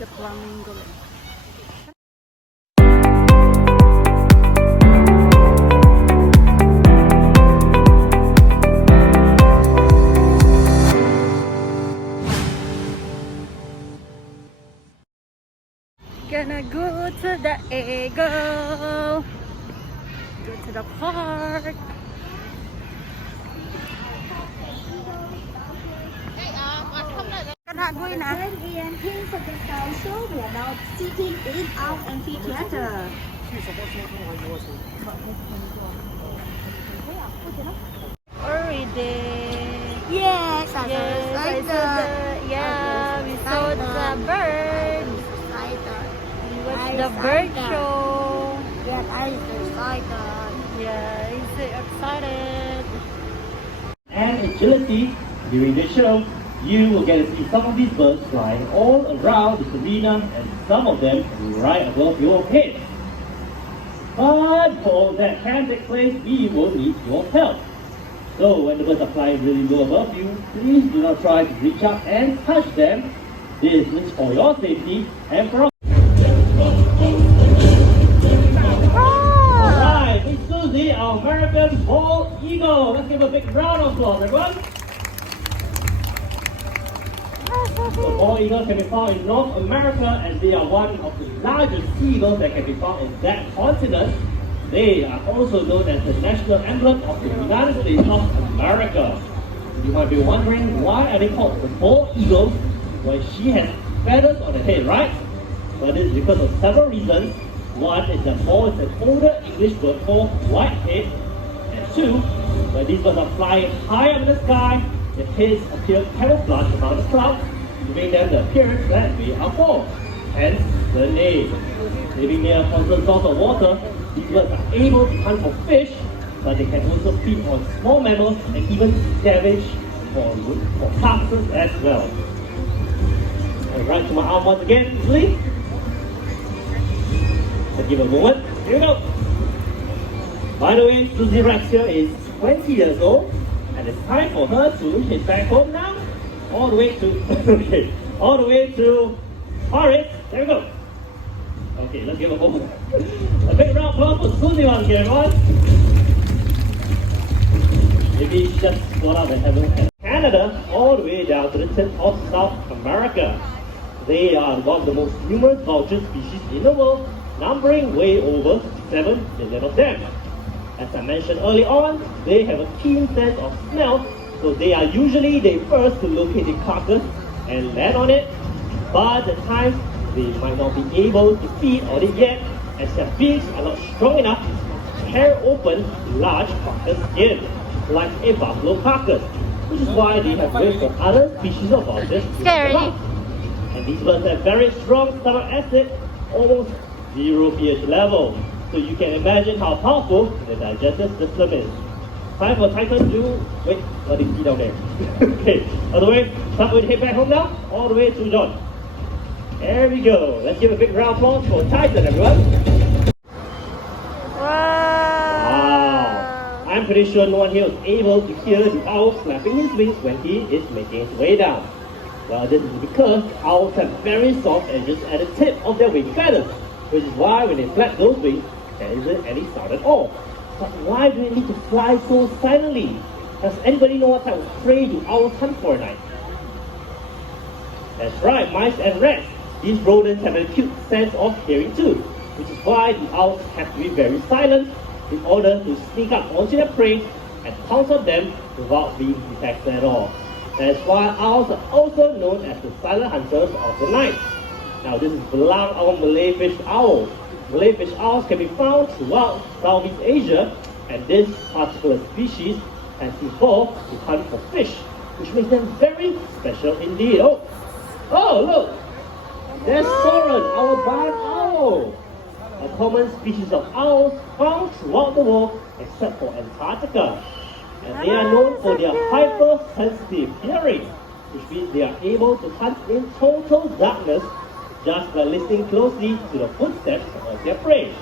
the flamingo. Gonna go to the Eagle. Go to the park. กระทะด้วยนะ and pink for the council. We are now sitting in our amphitheater. Already. Yes, I yeah, we saw the bird. We watched the bird show. Yes, I excited. Yeah, he's so excited. And agility during the show. You will get to see some of these birds flying all around the arena and some of them right above your head. But for that can take place, we will need your help. So when the birds are flying really low above you, please do not try to reach up and touch them. This is for your safety and for Alright, Miss Susie, our American bald eagle. Let's give a big round of applause, everyone. The bald eagles can be found in North America and they are one of the largest eagles that can be found in that continent. They are also known as the national emblem of the United States of America. You might be wondering, why are they called the bald eagle? Well, she has feathers on her head, right? Well, this is because of several reasons. One is that bald is an older English word for white-head. And two, when these birds are flying high up in the sky, their heads appear camouflaged among the clouds, giving them the appearance that they are bald. Hence the name. Living near a constant source of water, these birds are able to hunt for fish, but they can also feed on small mammals and even scavenge for carcasses as well. And right to my arm once again, please. Let's give a moment. Here we go. By the way, Susie Rex here is 20 years old, and it's time for her to head back home now. All the way to all the way to Paris. There we go. Okay, let's give a moment. A big round of applause for Susie once again, everyone. Maybe she just got out of heaven. Canada, all the way down to the tip of South America. They are one of the most numerous vulture species in the world, numbering way over 7 million of them. As I mentioned early on, they have a keen sense of smell, so they are usually the first to locate the carcass and land on it. But at times, they might not be able to feed on it yet, as their beaks are not strong enough to tear open large carcass skin, like a buffalo carcass, which is why they have ways for other species of vultures to survive. And these birds have very strong stomach acid, almost 0 pH level. So you can imagine how powerful the digestive system is. Time for Titan to wait, what do you see down there? Okay, all the way, time to head back home now, all the way to John. There we go. Let's give a big round of applause for Titan, everyone. Wow. I'm pretty sure no one here is able to hear the owl flapping his wings when he is making his way down. Well, this is because owls have very soft edges at the tip of their wing feathers, which is why when they flap those wings, there isn't any sound at all. But why do they need to fly so silently? Does anybody know what type of prey do owls hunt for at night? That's right, mice and rats. These rodents have an acute sense of hearing too, which is why the owls have to be very silent in order to sneak up onto their prey and pounce on them without being detected at all. That's why owls are also known as the silent hunters of the night. Now this is belang, our Malay fish owl. Malay fish owls can be found throughout Southeast Asia, and this particular species has evolved to hunt for fish, which makes them very special indeed. Oh look! There's Soren, our barn owl, a common species of owls found throughout the world except for Antarctica. And they are known for their hypersensitive hearing, which means they are able to hunt in total darkness just by listening closely to the footsteps of their prey.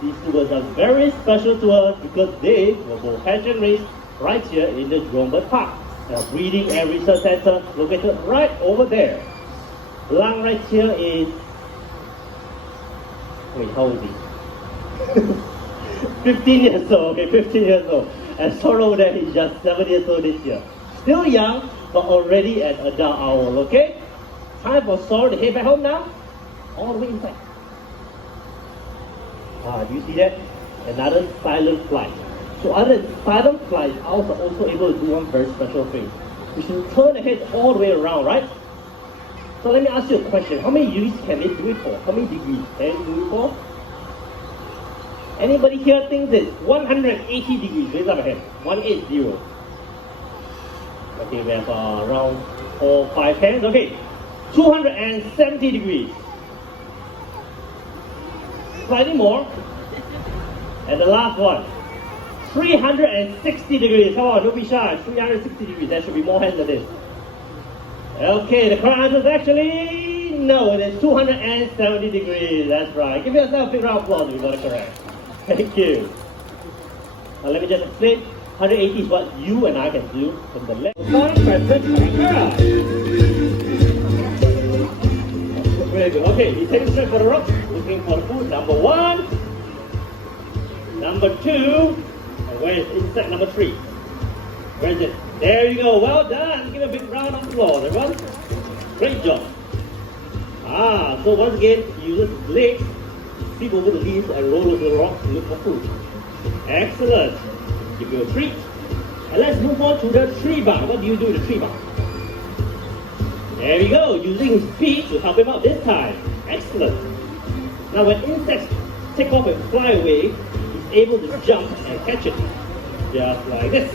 These two birds are very special to us because they were both hatched and raised right here in the Jurong Bird Park, a breeding and research center located right over there. Lang right here is, wait, how old is he? 15 years old, okay, 15 years old. And Sorrow there, he's just 7 years old this year. Still young, but already an adult owl, okay? Time for Sorrow to head back home now. All the way inside. Do you see that? Another silent flight. So other than silent flight, owls are also able to do one very special thing. We should turn the head all the way around, right? So let me ask you a question. How many degrees can they do it for? How many degrees can they do it for? Anybody here thinks it's 180 degrees? Raise up your hand. 180. Okay, we have around 4, 5 hands. Okay, 270 degrees. Slightly more. And the last one, 360 degrees. Come on, don't be shy. 360 degrees. There should be more hands than this. Okay, the correct answer is actually no. It is 270 degrees. That's right. Give yourself a big round of applause if you got it correct. Thank you. Now let me just explain. 180 is what you and I can do from the left. Very good. Okay, he's taking straight for the rock. Looking for the food. Number 1. Number 2. And where is insect number 3? Where is it? There you go. Well done. Give a big round of applause, everyone. Great job. So once again, he uses his legs, sweep over the leaves and roll over the rocks to look for food. Excellent. Give you a treat. And let's move on to the tree bark. What do you do with the tree bark? There we go. Using his feet to help him out this time. Excellent. Now when insects take off and fly away, he's able to jump and catch it. Just like this.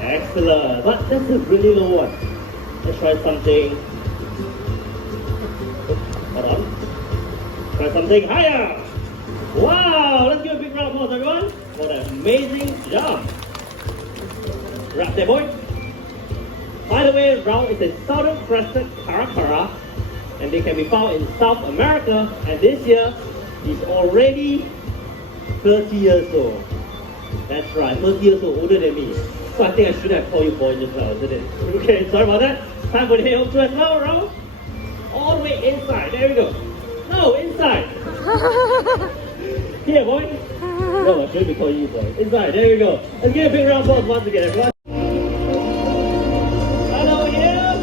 Excellent. But that's a really low one. Let's try something. Hold on. Try something higher. Wow! Let's give a big round of applause, everyone, for that amazing jump. Right there, boy. By the way, round is a southern crested caracara, and they can be found in South America. And this year, he's already 30 years old. That's right, 30 years old, older than me. So I think I should have called you boy just now, isn't it? Okay, sorry about that. Time for the head home to another round. All the way inside. There we go. No, inside. Here, boy. No, I shouldn't be calling you boy. Inside. There we go. Let's give a big round of applause once again, everyone. Hello here.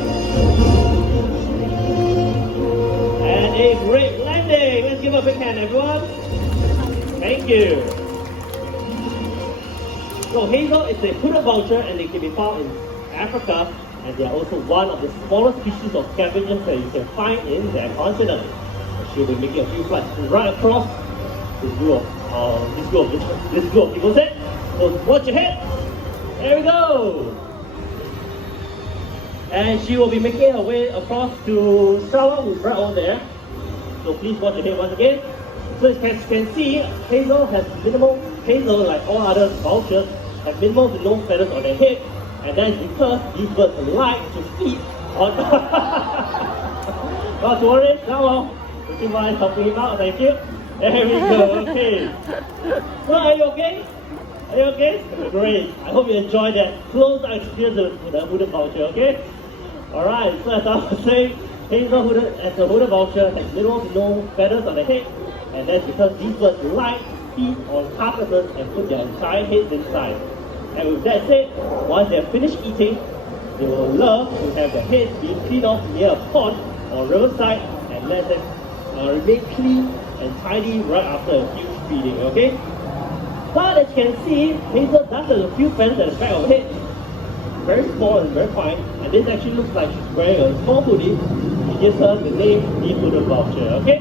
And a great landing. Let's give a big hand, everyone. Thank you. So hazel is a hooded vulture and they can be found in Africa, and they are also one of the smallest species of scavengers that you can find in their continent. She'll be making a few flights right across this group of people set. So watch your head. There we go. And she will be making her way across to Sawa, who's right over there. So please watch your head once again. So as you can see, hazel has minimal, hazel like all other vultures, have minimal to no feathers on their head. And that is because these birds like to feed on... Not to worry, Sawa. Would you mind helping him out? Thank you. There we go, okay. So are you okay? Are you okay? Great. I hope you enjoyed that close experience with the hooded vulture, okay? Alright, so as I was saying, hazel as a hooded vulture has little to no feathers on the head, and that's because these birds like to feed on carcasses and put their entire heads inside. And with that said, once they're finished eating, they will love to have their heads being cleaned off near a pond or riverside and let them remain clean and tidy right after a huge feeding, okay? But as you can see, hazel does have a few feathers at the back of her head. Very small and very fine, and this actually looks like she's wearing a small hoodie, which gives her the name the hooded vulture, okay?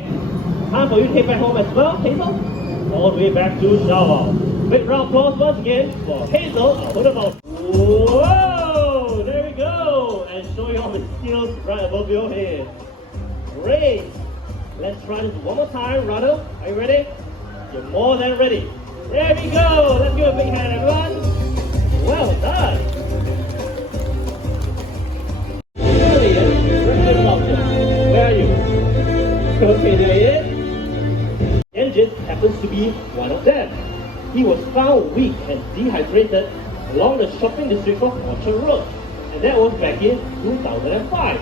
Time for you to head back home as well, Hazel. All the way back to Java. Big round of applause once again for Hazel, our hooded vulture. Whoa! There we go! And show you all the skills right above your head. Great! Let's try this one more time, Rado. Are you ready? You're more than ready. There we go! Let's give a big hand, everyone. Well done! Where are you? Okay, there he is. Engine happens to be one of them. He was found weak and dehydrated along the shopping district of Orchard Road. And that was back in 2005.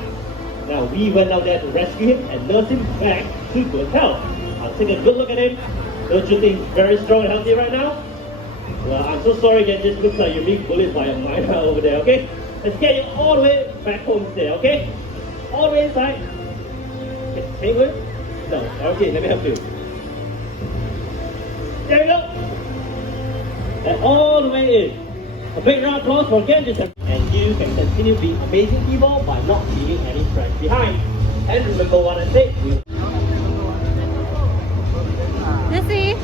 Now we went out there to rescue him and nurse him back to good health. I'll take a good look at him. Don't you think he's very strong and healthy right now? Well, I'm so sorry that this looks like you're being bullied by a miner over there, okay? Let's get you all the way back home there, okay? All the way inside. Okay, hang with? No, okay, let me help you. There we go. And all the way in. A big round of applause for Genji. And you can continue being amazing people by not leaving any tracks behind. And remember what I said. Lucy.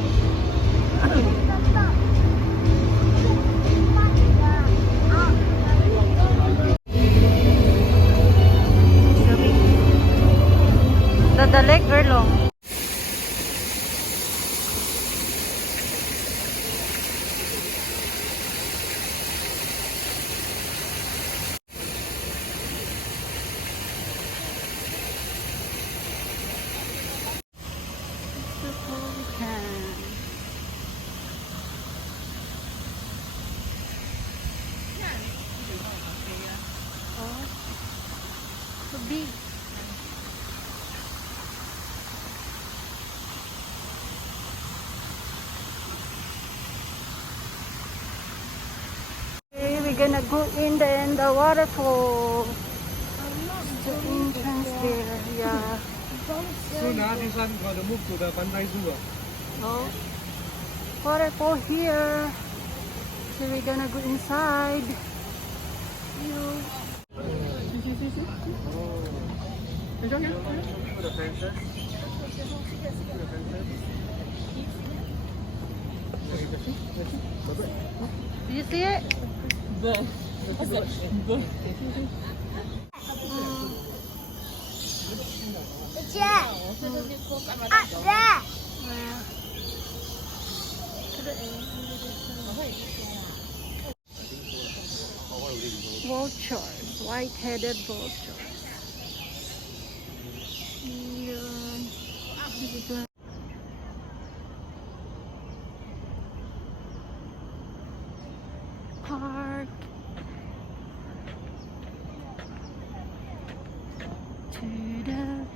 The leg very long. Big. Okay, we're gonna go in the waterfall. The entrance there, yeah. Soon, this one gonna move to the Bandai Zoo. Oh, waterfall here. So we're gonna go inside. You. Do you see it? Vultures, white-headed vultures. Park to the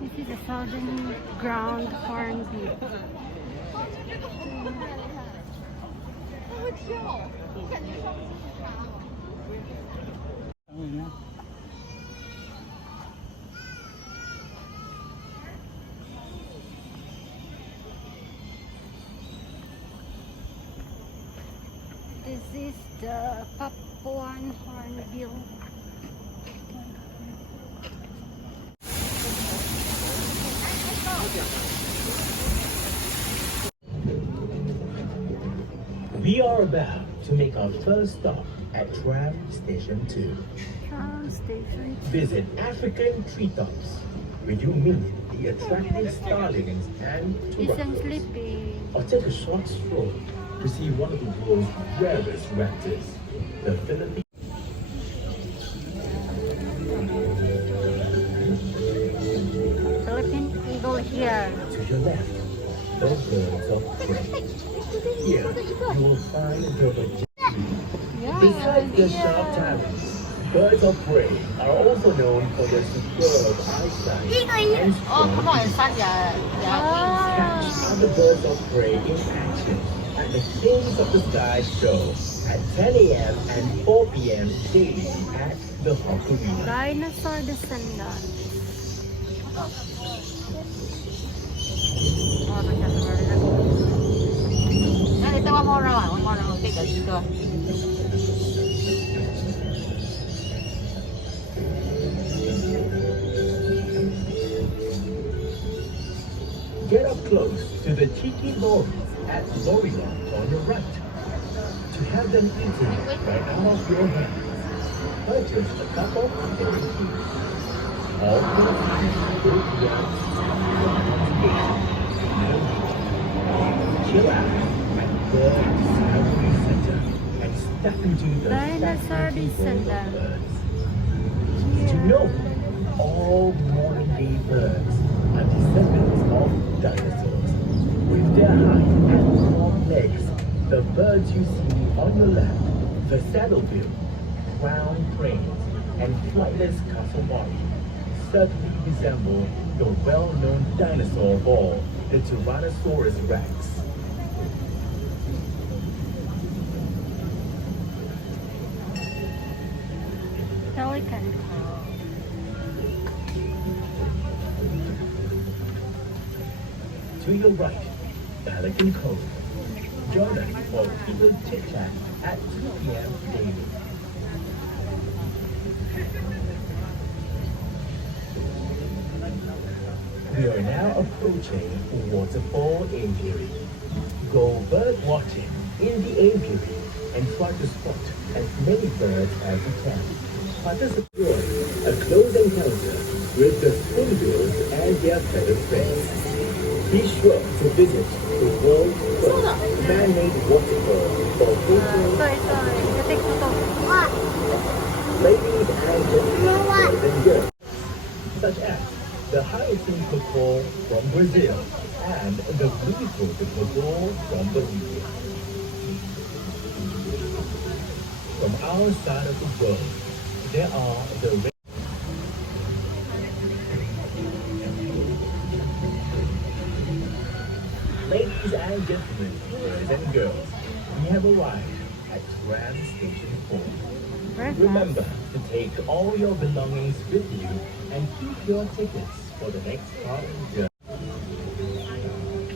This is a southern ground horn view. This is the Papuan Hornbill. We are about to make our first stop at TRAM Station 2. TRAM Station. Visit African treetops, where you meet the attractive starlings and Isn't turacos. sleeping. Or take a short stroll to see one of the world's rarest raptors, the Philippine. Philippine eagle here. To your left, the birds of prey. Here, you will find the Besides their sharp talons, birds of prey are also known for their superb eyesight and strong Catch other birds of prey in action at the Kings of the Sky show at 10 a.m. and 4 p.m. daily at the Hokurina. Dinosaur descendant. Get up close to the Tiki Loris at Lori Lounge on your right. To have them eaten right out of your hands, purchase a couple of Lori keys. All good chill out at the Discovery Center and step into the Dinosaur fascinating world descendant. of birds. Did you know all modern-day birds are descendants of dinosaurs? With their height and long legs, the birds you see on your left, the saddlebill, crown cranes, and flightless cassowary, certainly resemble the well-known dinosaur of all, the Tyrannosaurus rex. Pelican crow. To your right, Pelican Cove. Join us for people chit chat at 2 p.m. daily. We are now approaching Waterfall Aviary. Go bird watching in the aviary and try to spot as many birds as you can. Participate a close encounter with the spoonbills and their feathered friends. Be sure to visit the world's first man-made waterfall for photos. Ito, take photo. Ladies and gentlemen, boys and girls, such as the hyacinth macaw from Brazil and the blue-throated macaw from Bolivia. From our side of the world, there are the ladies and gentlemen, boys and girls, we have arrived at TRAM Station 4. Remember to take all your belongings with you and keep your tickets for the next part of the journey.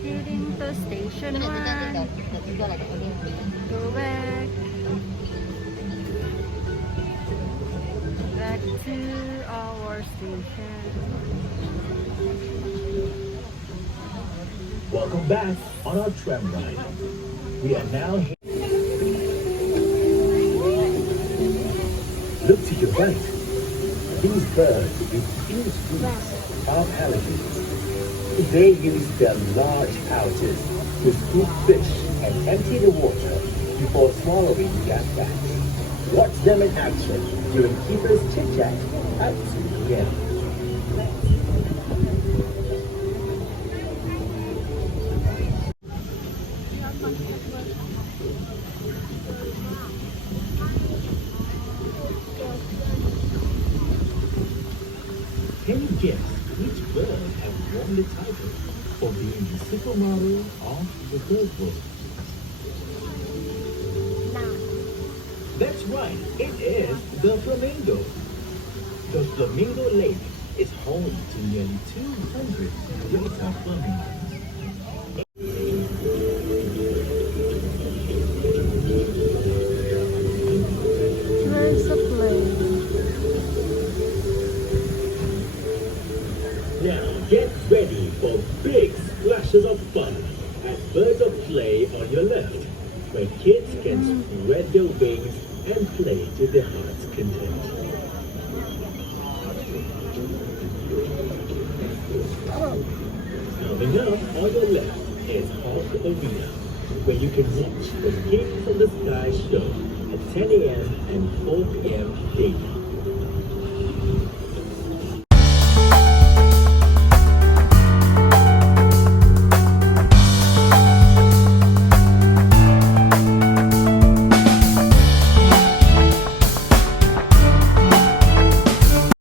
Heading to station 1. Go back. Back to our station. Welcome back on our tram ride. We are now here. Look to your right. These birds with huge beaks are pelicans. They use their large pouches to scoop fish and empty the water before swallowing gas bags. Watch them in action during Keeper's Chit Chat at 2 p.m. Can you guess which bird has won the title for being the supermodel of the bird world? That's right, it is the flamingo. The Flamingo Lake is home to nearly 200 greater flamingos. Where's the plane? Now get ready for big splashes of fun at Birds of Play on your left, where kids can spread their wings and play to their heart's content. Coming up on your left is Hawk Arena, where you can watch the Kids in the Sky show at 10 a.m. and 4 p.m. daily.